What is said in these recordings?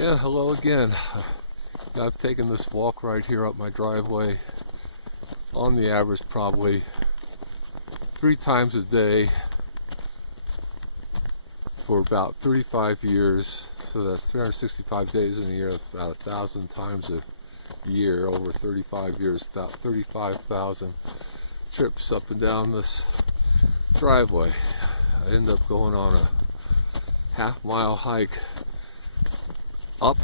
Yeah, hello again. I've taken this walk right here up my driveway on the average probably 3 times a day for about 35 years. So that's 365 days in a year, about 1,000 times a year, over 35 years, about 35,000 trips up and down this driveway. I end up going on a half-mile hike up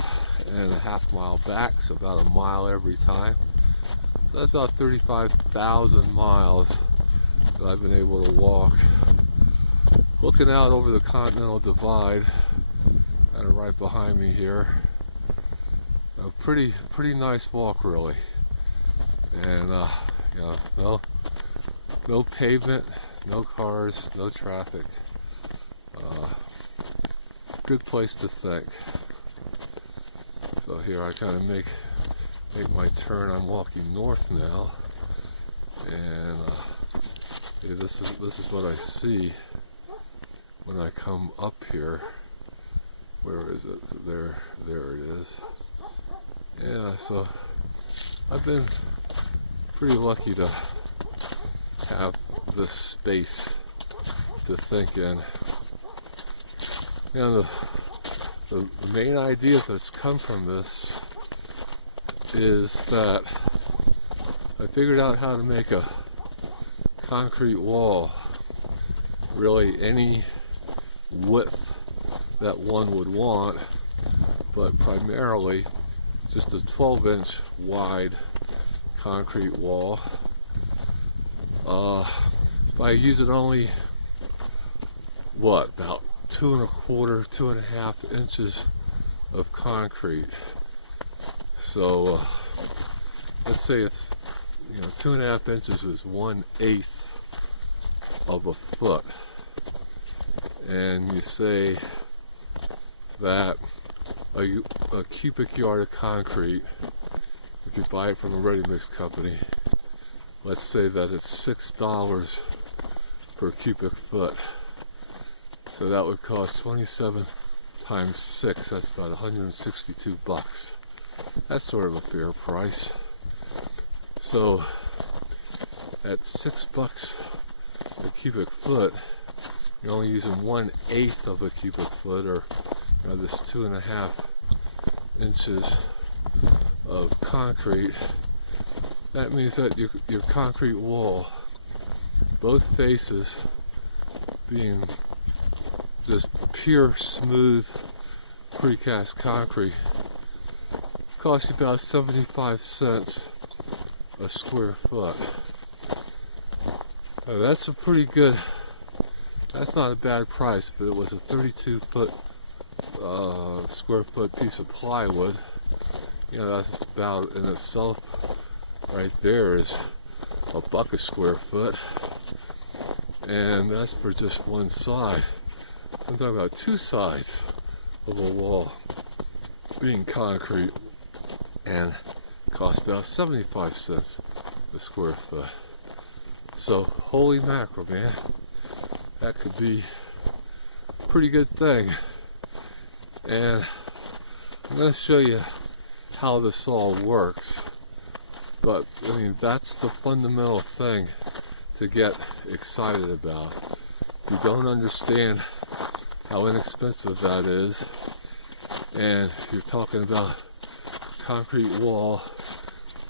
and a half-mile back, so about a mile every time. So that's about 35,000 miles that I've been able to walk. Looking out over the Continental Divide, kind of right behind me here. A pretty nice walk, really. And you know, no pavement, no cars, no traffic. Good place to think. So here I kind of make my turn. I'm walking north now, and this is what I see when I come up here. Where is it? There it is. Yeah, so I've been pretty lucky to have this space to think in. You know, the main idea that's come from this is that I figured out how to make a concrete wall really any width that one would want, but primarily just a 12-inch wide concrete wall by using only about 2¼ to 2½ inches of concrete. So let's say it's 2½ inches is 1/8 of a foot, and you say that a cubic yard of concrete, if you buy it from a ready-mix company, let's say that it's $6 per cubic foot. So that would cost 27 times 6, that's about 162 bucks. That's sort of a fair price. So at $6 a cubic foot, you're only using 1/8 of a cubic foot, or this 2½ inches of concrete. That means that your concrete wall, both faces being just pure smooth precast concrete, costs you about 75 cents a square foot. That's a pretty good, that's not a bad price. If it was a 32 square foot piece of plywood, that's about in itself right there is $1 a square foot, and that's for just one side. I'm talking about 2 sides of a wall being concrete, and cost about 75 cents a square foot. So holy mackerel, man, that could be a pretty good thing. And I'm going to show you how this all works. But I mean, that's the fundamental thing to get excited about. If you don't understand how inexpensive that is, and you're talking about a concrete wall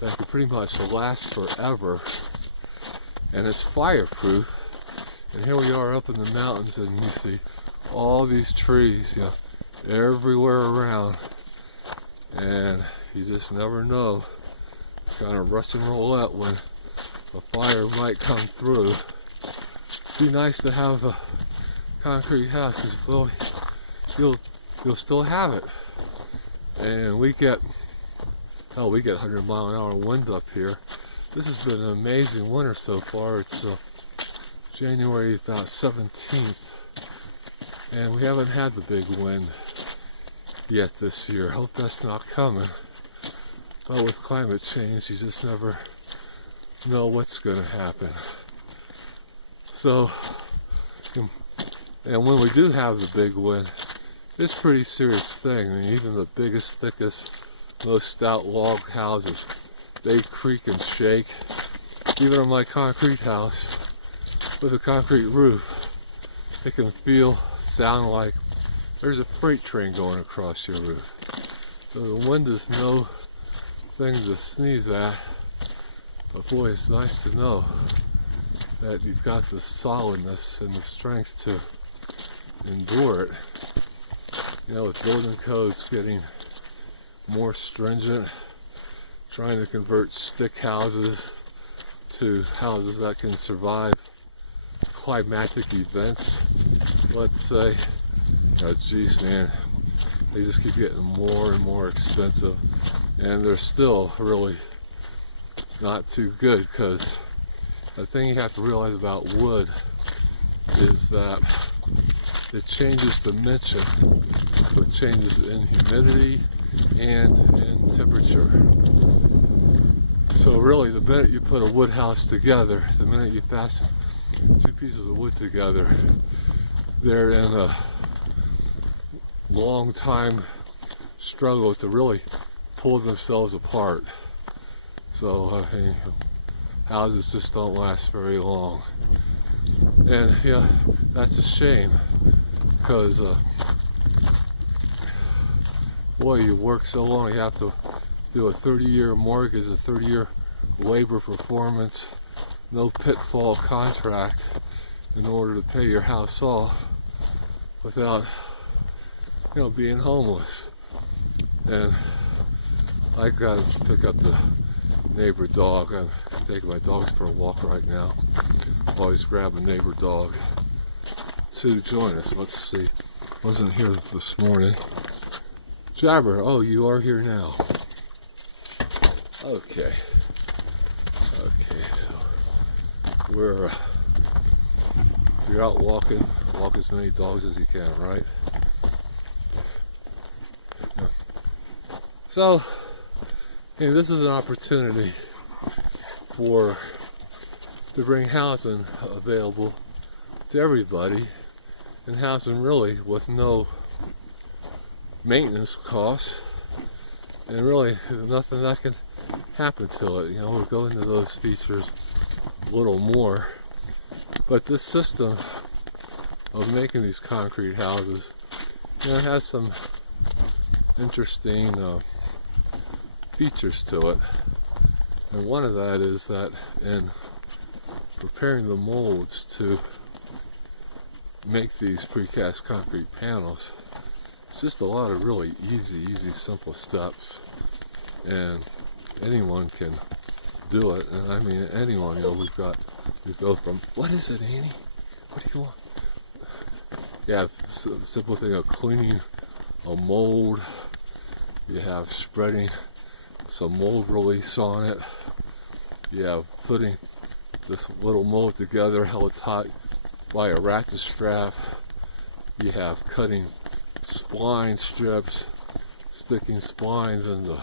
that could pretty much last forever, and it's fireproof, and here we are up in the mountains, and you see all these trees, everywhere around, and you just never know. It's kind of Russian roulette when a fire might come through. It'd be nice to have a concrete house, because well, you'll still have it. And we get 100-mile-an-hour wind up here. This has been an amazing winter so far. It's January about 17th, and we haven't had the big wind yet this year. Hope that's not coming. But with climate change, you just never know what's going to happen. So, and when we do have the big wind, it's a pretty serious thing. I mean, even the biggest, thickest, most stout log houses, they creak and shake. Even on my concrete house with a concrete roof, it can sound like there's a freight train going across your roof. So the wind is no thing to sneeze at, but boy, it's nice to know that you've got the solidness and the strength to endure it. You know, with building codes getting more stringent, trying to convert stick houses to houses that can survive climatic events, let's say. Oh, geez, man, they just keep getting more and more expensive, and they're still really not too good, because the thing you have to realize about wood is that it changes dimension with changes in humidity and in temperature. So really, the minute you put a wood house together, the minute you fasten two pieces of wood together, they're in a long time struggle to really pull themselves apart. So houses just don't last very long, and yeah, that's a shame, because boy, you work so long, you have to do a 30-year mortgage, a 30-year labor performance, no pitfall contract in order to pay your house off without, you know, being homeless. And I gotta pick up the neighbor dog. I'm taking my dogs for a walk right now. Always grab a neighbor dog to join us. Let's see. Wasn't here this morning. Jabber, oh, you are here now. Okay. Okay, so you're out walking, walk as many dogs as you can, right? So, hey, this is an opportunity to bring housing available to everybody, and housing really with no maintenance costs, and really nothing that can happen to it. You know, we'll go into those features a little more, but this system of making these concrete houses, you know, has some interesting features to it. And one of that is that in preparing the molds to make these precast concrete panels, it's just a lot of really easy, simple steps, and anyone can do it. And I mean anyone. You know, we go from, what is it, Annie? What do you want? Yeah, the simple thing of cleaning a mold. You have spreading some mold release on it. You have putting this little mold together held tight by a ratchet strap. You have cutting spline strips, sticking splines into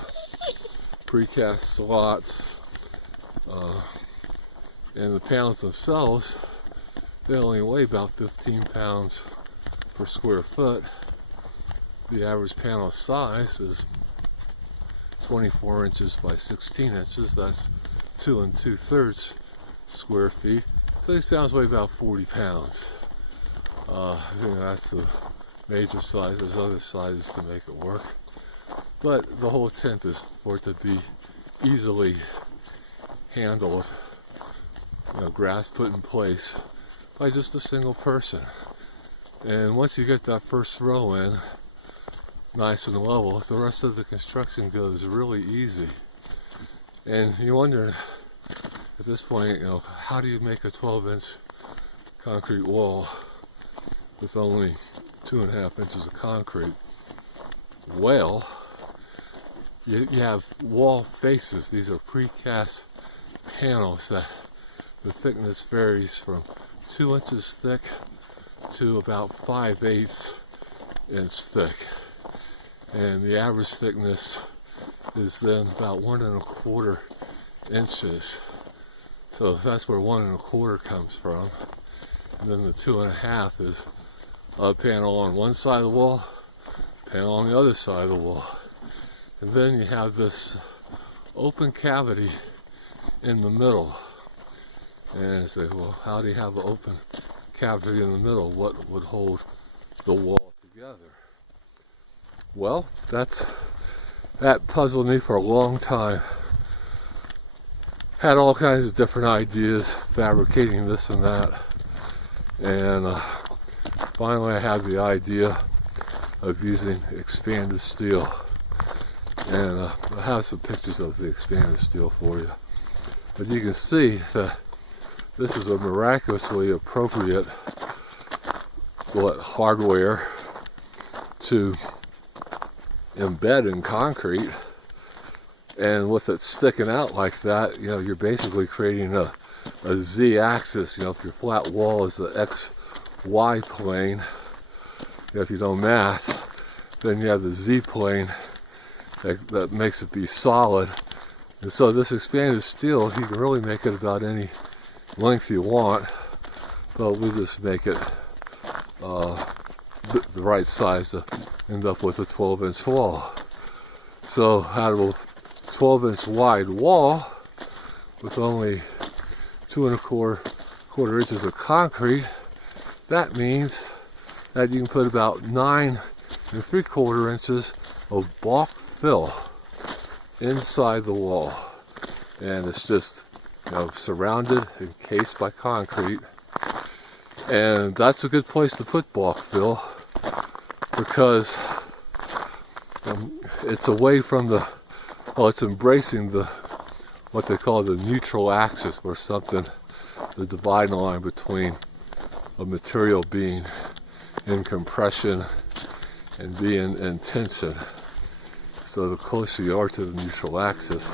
precast slots, and the panels themselves, they only weigh about 15 pounds per square foot. The average panel size is 24 inches by 16 inches. That's 2 2/3 square feet. So these panels weigh about 40 pounds. You know, that's the major size. There's other sizes to make it work, but the whole intent is for it to be easily handled, you know, grasp put in place by just a single person. And once you get that first row in nice and level, the rest of the construction goes really easy. And you wonder at this point, you know, how do you make a 12-inch concrete wall with only 2.5 inches of concrete? Well, you have wall faces. These are precast panels that the thickness varies from 2 inches thick to about 5/8 inch thick, and the average thickness is then about 1 1/4 inches. So that's where 1 1/4 comes from, and then the 2.5 is a panel on one side of the wall, and on the other side of the wall. And then you have this open cavity in the middle. And you say, well, how do you have an open cavity in the middle? What would hold the wall together? Well, that puzzled me for a long time. Had all kinds of different ideas, fabricating this and that. And finally I had the idea of using expanded steel. And I have some pictures of the expanded steel for you. But you can see that this is a miraculously appropriate hardware to embed in concrete. And with it sticking out like that, you know, you're basically creating a z-axis. You know, if your flat wall is the x-y plane, you know, if you know math, then you have the z-plane that makes it be solid. And so this expanded steel, you can really make it about any length you want, but we just make it the right size to end up with a 12-inch wall. So out of a 12-inch wide wall with only 2 1/4 inches of concrete, that means that you can put about 9 3/4 inches of bulk fill inside the wall, and it's just, you know, surrounded, encased by concrete. And that's a good place to put bulk fill because it's away from it's embracing what they call the neutral axis, or something, the dividing line between a material being in compression and being in tension. So the closer you are to the neutral axis,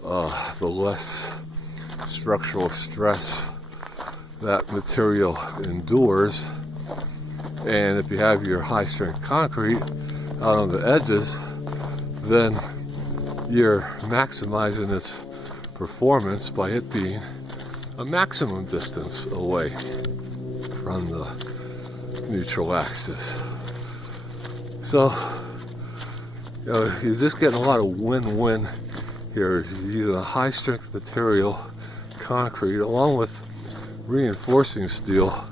the less structural stress that material endures. And if you have your high strength concrete out on the edges, then you're maximizing its performance by it being a maximum distance away from the neutral axis. So, you know, you're just getting a lot of win-win here. You're using a high strength material, concrete, along with reinforcing steel